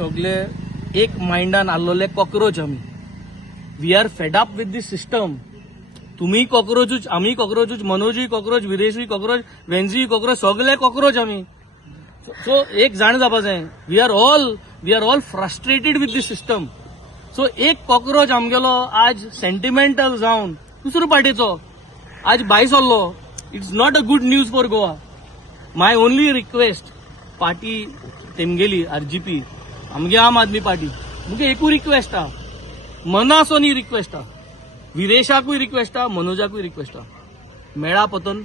सगळे एक माइंडान आल्लोले कॉक्रोच आमी. We are fed up with this system. तुम्ही कॉक्रोचूच, आम्ही कॉक्रोचूच, मनोजूय कॉक्रोच, विरेशूय कॉक्रोच, वेन्झूय कॉक्रोच, सगळे कॉक्रोच आमी. सो एक जाण जावपा जाय, we are all frustrated with this system. So एक कॉक्रोच आमगेलो आज सेंटिमेंटल जावन दुसरो पार्टीचो आज भायर सरलो. It's not a good news for Goa. My only request, party तेमगेली आरजीपी, आमगे आम आदमी पार्टी, मुगे एकूच रिक्वेस्ट हा, मनासोनी रिक्वेस्ट हा, विरेशाकूय रिक्वेस्ट हा, मनोजाकूय रिक्वेस्ट हा, मेळा पतन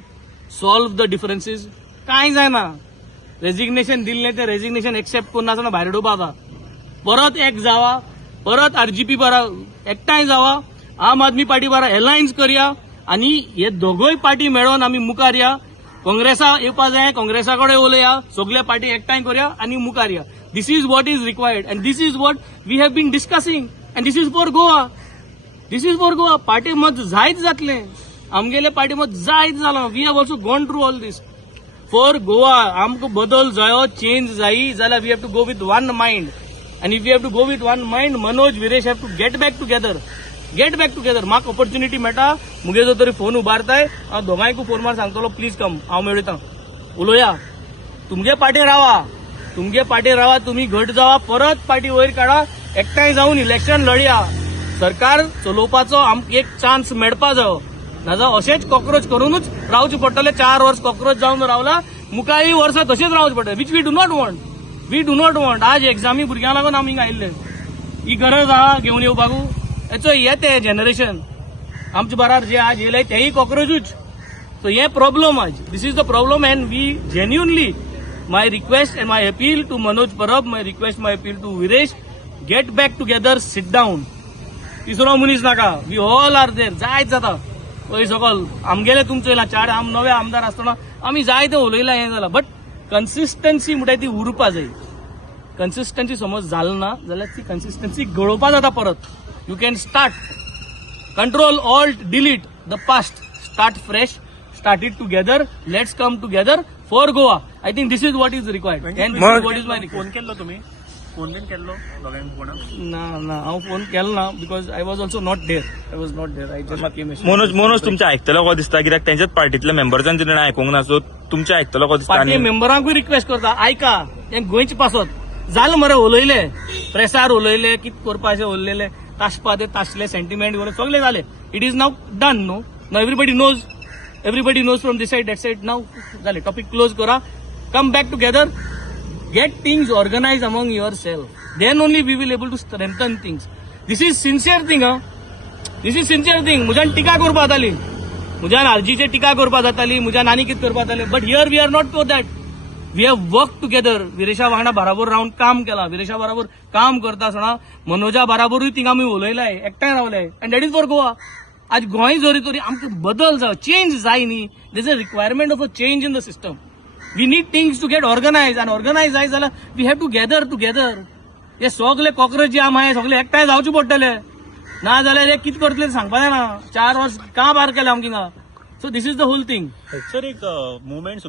सॉल्व द डिफरन्सीस. कांय जायना. रेजिग्नेशन दिल्लें ते रेजिग्नेशन एक्सेप्ट करनासतना भायर उडोवपा जाता. परत एक जावा, परत आरजीपी बारा एकठांय जावा, आम आदमी पार्टी बारा अलायन्स करया आनी हे दोगूय पार्टी मेळोन आमी मुखार या. काँग्रेसा येवपा जाय, काँग्रेसा कडेन उलया, सगळे पार्टी एकठांय करया आनी मुखार या. This is what is required and this is what we have been discussing and this is for Goa. This is for Goa. Party मत जायत जातलें, आमगेले पार्टी मत जायत जालां. We have also gone through all this. For Goa आमकां बदल जायो, चेंज जायी जाल्यार we have to go with one mind. And if we have to go with one mind, Manoj, Viresh have to get back together. Get back together. म्हाका opportunity मेळटा, मुगे जो तरी फोन उबारताय, हांव दोगांयकू फोन मार सांगतलो प्लीज कम, हांव मेळयतां, उलोवया. तुमगे पार्टी रावा, तुम्ही घट जावा, परत पार्टी वयर काडा, एकठांय जावन इलेक्शन लढया. सरकार चलोवपाचो आमकां एक चान्स मेळपा जायो. नाजाल्यार अशेंच कॉक्रोच करूनच रावचें पडटलें. 4 वर्स कॉक्रोच जावन रावला, मुखारय वर्सां तशेंच रावचें पडटलें, which we do not want. We do not want. आज एक्झामी भुरग्यां लागून आमी आयिल्ले. ही गरज आहा घेवन येवपाकू. हेचो येते जनरेशन आमचे बराबर जे आज येयले तेही कॉक्रोचूच. सो हे प्रॉब्लम आज. This is the problem and we genuinely my request and my appeal to Manoj Parab, my request my appeal to Viresh, get back together, sit down. तिसरो मनीस नाका. We all are there. जायत जाता पळय सकल आमगेले तुमचे 4 नवे आमदार आसतना आमी जाय ते उलयला, हें जालां. बट कन्सिस्टन्सी म्हणटा ती उरपा जाय. कन्सिस्टन्सी समज जालें ना जाल्यार ती कन्सिस्टन्सी गळोवपा जाता परत. You can start, control, alt, delete the past, start fresh, start it together, let's come together for Goa. I think this is what is required and this is what is my request. Phone केल्लो तुमी? Phone bin केल्लो दोगांयक कोणाक? ना हांव phone केलो ना, because I was also not there. I just came. Manoj तुमच्या आयकतलो को दिसता, कित्याक तेंच्याच पार्टींतल्या मेंबर्सांचे निर्णय आयकूंक ना, सो तुमच्या आयकतलो को दिसता. पार्टी मेंबरांकूय रिक्वेस्ट करता, आयका, हे गोंयचे पासत जालें मरे, उलयले, प्रेसार उलयले, कितें करपाचें उरलेले, तासपा ते तासले, सेंटिमेंट सगळे जाले. It is now done. No everybody knows from this side, that side. नाव जाले, टॉपिक क्लोज करा, come back together, get things organized among yourself. Then only we will able to strengthen things. This is sincere thing, This is sincere thing. मुझ्यान टिका करपा जाताली, मुझ्यान आरजीचे टिका करपा जाताली, मुझ्यान आनी कितें करपा जाताले. But here we are not for that. We have work together. विरेशा वांगडा बराबर रावन काम केला. विरेशा बराबर काम करता आसतना मनोजा बराबरूय थिंगा आमी उलयलाय, एकठांय रावले, and that is for Goa. आज गोंय जरी तरी आमकां बदल जाय, चेंज जाय न्ही. There is a requirement of a change in the system. We need things to get organized, and organized जाय जाल्यार we have to gather together. हे सगळे कॉक्रोच जे आम सगळे एकठांय जावचे पडटले, ना जाल्यार हे कितें करतले सांगपा जायना. 4 वर्स का भायर केले आमकां. So this is the whole thing. Sir एक मुवमेंट